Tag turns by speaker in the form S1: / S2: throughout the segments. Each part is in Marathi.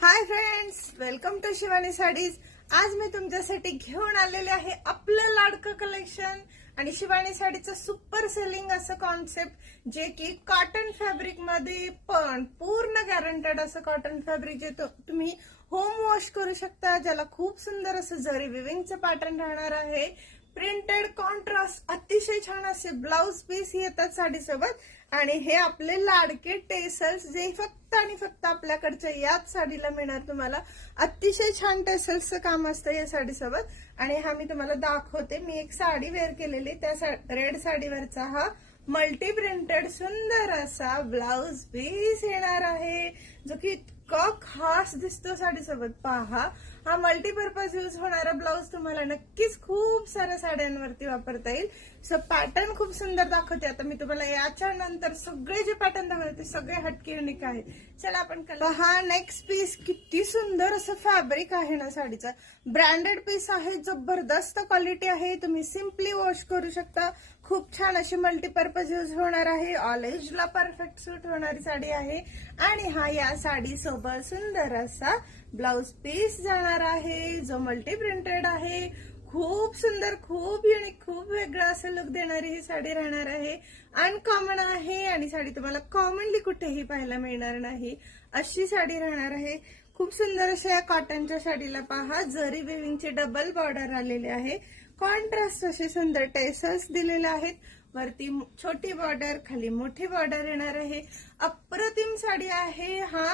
S1: Hi friends welcome to Shivani Sarees आज मी तुमच्यासाठी घेऊन आलेले आहे आपलं लाडकं कलेक्शन आणि शिवानी साडीचं सुपर सेलिंग असं कॉन्सेप्ट जे की कॉटन फॅब्रिकमध्ये पण पूर्ण गॅरंटेड असं कॉटन फॅब्रिक जे तुम्ही होम वॉश करू शकता ज्याला खूप सुंदर असं जरी विविंगचं पॅटर्न राहणार आहे. प्रिंटेड कॉन्ट्रास्ट अतिशय छान असे ब्लाउज पीस येतात साडीसोबत. आणि हे आपले लाडके टेसल्स जे फक्त आणि फक्त आपल्याकडच्या याच साडीला मिळणार तुम्हाला. अतिशय छान टेसल्सचं काम असतं या साडीसोबत. आणि हा मी तुम्हाला दाखवते. मी एक साडी वेअर केलेली. त्या रेड साडीवरचा हा मल्टी प्रिंटेड सुंदर असा ब्लाउज पीस येणार आहे. जो की इतका खास दिसतो साडीसोबत. पहा. हा मल्टीपर्पज यूज होणारा ब्लाउज तुम्हाला नक्कीच खूप साऱ्या साड्यांवरती वापरता येईल. सो पॅटर्न खूप सुंदर दाखवते. आता मी तुम्हाला याच्या नंतर सगळे जे पॅटर्न दाखवते ते सगळे हटके युनिक आहे चला आपण कलर हा नेक्स्ट पीस किती सुंदर असं फॅब्रिक आहे ना साडीचा. ब्रँडेड पीस आहे जबरदस्त क्वालिटी आहे. तुम्ही सिम्पली वॉश करू शकता. खूप छान अशी मल्टीपर्पज यूज होणार आहे. ऑल एजला परफेक्ट सूट होणारी साडी आहे. आणि हा या साडी सोबत सुंदर असा ब्लाउज पीस जाणार आहे. जो मल्टी प्रिंटेड आहे. खूप सुंदर खूप युनिक खूप वेगळं असं लुक देणारी ही साडी राहणार आहे. अनकॉमन आहे आणि साडी तुम्हाला कॉमनली कुठेही पाहायला मिळणार नाही. अशी साडी राहणार आहे. खूप सुंदर अशा या कॉटनच्या साडीला पहा. जरी विविंगचे डबल बॉर्डर आलेले आहे. कॉन्ट्रास्ट असे सुंदर टेसल्स दिलेले आहेत. वरती छोटी बॉर्डर खाली मोठी बॉर्डर येणार आहे. अप्रतिम साडी आहे हा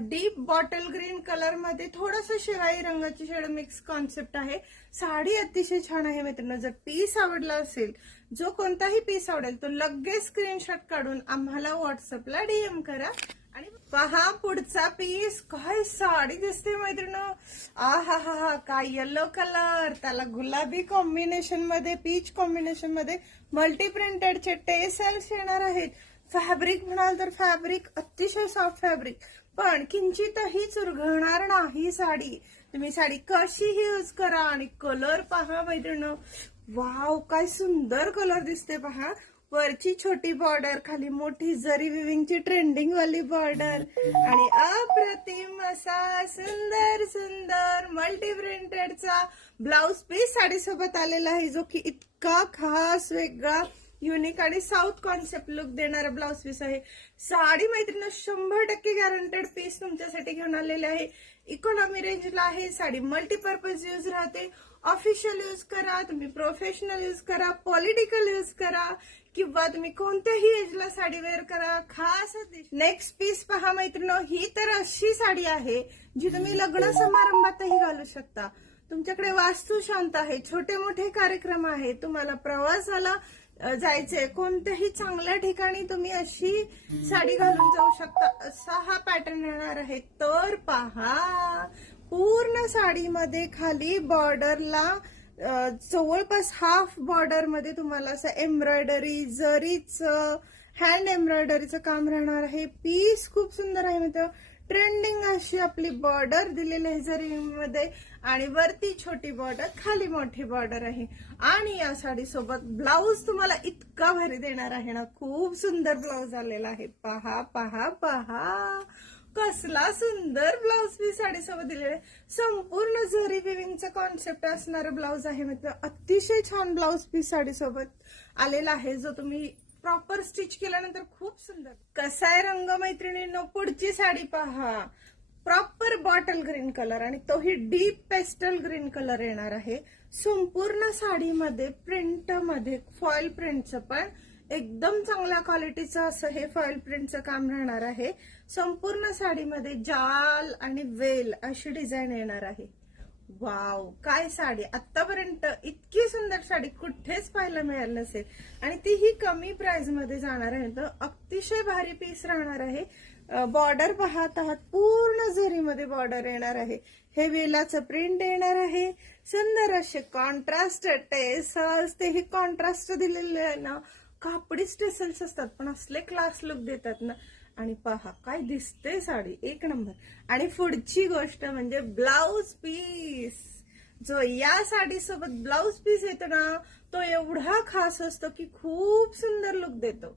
S1: डीप बॉटल ग्रीन कलरमध्ये थोडस शिवाई रंगाची शेड मिक्स कॉन्सेप्ट आहे. साडी अतिशय छान आहे मित्रांनो. जर पीस आवडला असेल जो कोणताही पीस आवडेल तो लगेच स्क्रीनशॉट काढून आम्हाला व्हॉट्सअपला डीएम करा. आणि पहा पुढचा पीस काय साडी दिसते मैत्रिणी. आ हा हा हा काय येलो कलर त्याला गुलाबी कॉम्बिनेशनमध्ये पीच कॉम्बिनेशनमध्ये मल्टी प्रिंटेडचे टेसेल्स येणार आहेत. फॅब्रिक म्हणाल तर फॅब्रिक अतिशय सॉफ्ट फॅब्रिक पण किंचितही चुरघळणार नाही साडी. तुम्ही साडी कशीही यूज करा आणि कलर पहा मैत्रिणी. वाव काय सुंदर कलर दिसते पहा. वरची छोटी बॉर्डर खाली मोठी जरी विविंगची ट्रेंडिंग वाली बॉर्डर आणि अप्रतिम असा सुंदर सुंदर मल्टी प्रिंटेडचा ब्लाउज पीस साडीसोबत आलेला आहे जो की इतका खास वेगळा. युनिक आणि साऊथ कॉन्सेप्ट लुक देणारा ब्लाऊज पीस आहे. साडी मैत्रिणी शंभर टक्के गॅरंटेड पीस तुमच्यासाठी घेऊन आलेले आहे. इकॉनॉमी रेंजला आहे. साडी मल्टीपर्पज यूज राहते. ऑफिशियल यूज करा. तुम्ही प्रोफेशनल यूज करा. पॉलिटिकल यूज करा. किंवा तुम्ही कोणत्याही एजला साडी वेअर करा. खास नेक्स्ट पीस पहा मैत्रिणी ही तर अशी साडी आहे जी तुम्ही लग्न समारंभातही घालू शकता. तुमच्याकडे वास्तू शांत आहे छोटे मोठे कार्यक्रम आहे तुम्हाला प्रवासाला जायचंय. कोणत्याही चांगल्या ठिकाणी तुम्ही अशी साडी घालून जाऊ शकता. असा हा पॅटर्न येणार आहे. तर पहा पूर्ण साडीमध्ये खाली बॉर्डरला जवळपास हाफ बॉर्डरमध्ये तुम्हाला असं एम्ब्रॉयडरी जरीच हँड एम्ब्रॉयडरीचं काम राहणार आहे. पीस खूप सुंदर आहे मित्र ट्रेंडिंग अशी आपली बॉर्डर दिलेली आहे जरीमध्ये आणि वरती छोटी बॉर्डर खाली मोठी बॉर्डर आहे. आणि या साडीसोबत ब्लाऊज तुम्हाला इतका भारी देणार आहे ना. खूप सुंदर ब्लाऊज आलेला आहे. पहा पहा पहा. कसला सुंदर ब्लाऊज मी साडीसोबत दिलेला आहे. संपूर्ण जरी विविंगचा कॉन्सेप्ट असणारा ब्लाऊज आहे मित्र. अतिशय छान ब्लाऊज पीस साडीसोबत आलेला आहे जो तुम्ही प्रॉपर स्टिच केल्यानंतर खूप सुंदर. कसा आहे रंग मैत्रिणींनो पुढची साडी पहा. प्रॉपर बॉटल ग्रीन कलर आणि तोही डीप पेस्टल ग्रीन कलर येणार आहे. संपूर्ण साडीमध्ये प्रिंटमध्ये फॉईल प्रिंटचं पण एकदम चांगल्या क्वालिटीचं असं हे फॉईल प्रिंटचं काम राहणार आहे. संपूर्ण साडीमध्ये जाल आणि वेल अशी डिझाईन येणार आहे. वाव काय साडी? आतापर्यंत इतकी सुंदर साडी कुठेच पाहायला मिळाली नसेल. आणि ती ही कमी प्राइसमध्ये जाणार आहे. तर अतिशय भारी पीस राहणार आहे. बॉर्डर पाहत आहात पूर्ण जरीमध्ये बॉर्डर येणार आहे. हे वेलाचं प्रिंट येणार आहे. सुंदर असे कॉन्ट्रास्ट टेसल्स ते हे कॉन्ट्रास्ट दिलेले आहे ना. कापडीच टेसल्स असतात पण असले क्लास लुक देतात ना. आणि पहा काय दिसते साडी. एक नंबर. आणि पुढची गोष्ट म्हणजे ब्लाऊज पीस जो या साडीसोबत ब्लाऊज पीस येतो ना तो एवढा खास असतो की खूप सुंदर लुक देतो.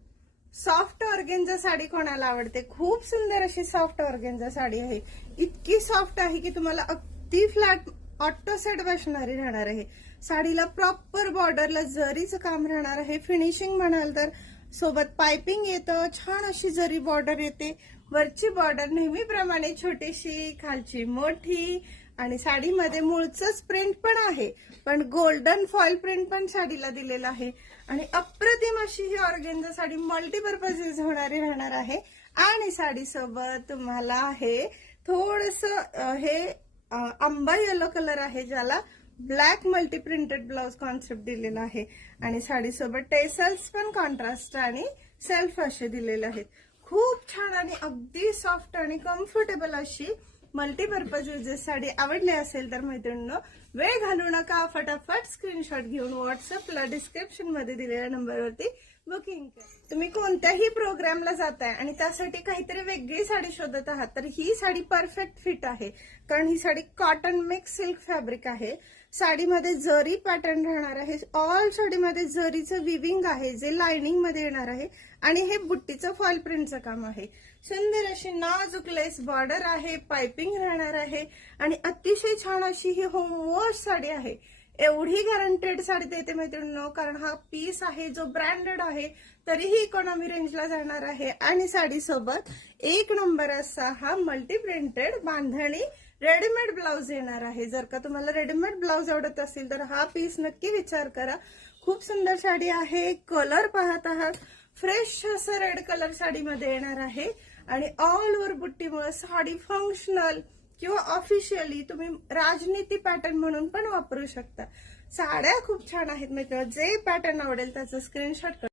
S1: सॉफ्ट ऑर्गेन्झा साडी कोणाला आवडते? खूप सुंदर अशी सॉफ्ट ऑर्गेन्झा साडी आहे. इतकी सॉफ्ट आहे की तुम्हाला अगदी फ्लॅट ऑटो सेट बसणारी राहणार आहे. साडीला प्रॉपर बॉर्डरला जरीचं काम राहणार आहे फिनिशिंग म्हणाल तर सोबत पायपिंग येतं छान अशी जरी बॉर्डर येते. वरची बॉर्डर नेहमीप्रमाणे छोटीशी खालची मोठी आणि साडीमध्ये मूळचंच प्रिंट पण आहे. पण गोल्डन फॉईल प्रिंट पण साडीला दिलेलं आहे. आणि अप्रतिम अशी ही ऑर्गेन्झा साडी मल्टीपर्पज युज होणारी राहणार आहे. आणि साडीसोबत तुम्हाला हे थोडस हे आंबा येलो कलर आहे ज्याला black multi printed blouse concept दिलेला आहे. आणि साडीसोबत टेसल्स पण कॉन्ट्रास्ट आणि सेल्फ असे दिलेले आहेत. खूप छान आणि अगदी सॉफ्ट आणि कम्फर्टेबल अशी मल्टीपर्पज युजेस साडी आवडली असेल तर मैत्रिणींनो वेळ घालू नका. फटाफट स्क्रीनशॉट घेऊन व्हॉट्सअपला डिस्क्रिप्शनमध्ये दिलेल्या नंबरवरती बुकिंग करा. तुम्ही कोणत्याही प्रोग्रामला जाताय आणि त्यासाठी काहीतरी वेगळी साडी शोधत आहात तर ही साडी परफेक्ट फिट आहे. कारण ही sari cotton mix silk fabric आहे. साडीमध्ये जरी पॅटर्न राहणार आहे ऑल साडीमध्ये जरीचं विविंग आहे जे लायनिंगमध्ये येणार आहे आणि हे बुट्टीचं फॉल प्रिंटचं काम आहे. सुंदर अशी नाजूक लेस बॉर्डर आहे पायपिंग राहणार आहे आणि अतिशय छान अशी ही होम वॉश साडी आहे. एवढी गॅरंटेड साडी देते मैत्रिणींनो कारण हा पीस आहे जो ब्रँडेड आहे तरीही इकॉनॉमी रेंजला जाणार आहे. आणि साडीसोबत एक नंबर असा हा multi printed bandhani readymade blouse येणार आहे. जर का तुम्हाला रेडीमेड ब्लाउज आवडत असेल तर हा पीस नक्की विचार करा. खूप सुंदर साडी आहे कलर पाहत आहात. फ्रेश असं रेड कलर साडीमध्ये येणार आहे. आणि ऑल ओव्हर बुट्टीमुळे साडी फंक्शनल किंवा ऑफिशियली तुम्ही राजनीती पॅटर्न म्हणून पण वापरू शकता. साड्या खूप छान आहेत मित्र जे पॅटर्न आवडेल त्याचं स्क्रीनशॉट